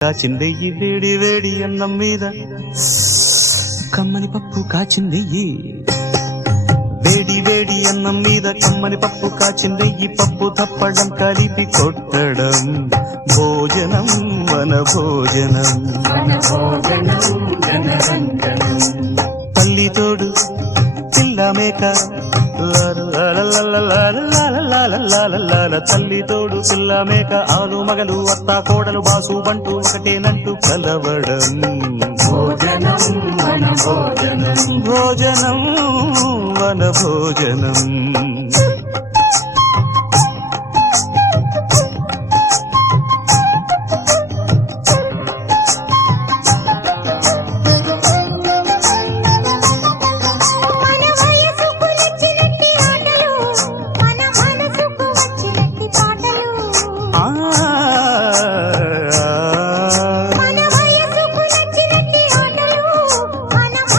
కాచిందెయ్యి వేడి వేడి అన్నం మీద కమ్మని పప్పు కాచిందెయ్యి వేడి వేడి అన్నం మీద కమ్మని పప్పు కాచిందెయ్యి పప్పు తప్పడం కలిపి కొట్టడం భోజనం వన భోజనం తల్లి తోడు పిల్ల మేక తల్లి తోడు పిల్ల మేక ఆలు మగలు అత్త కోడలు బాసు బంటూ ఒకటేనంటూ కలవడం భోజనం వన భోజనం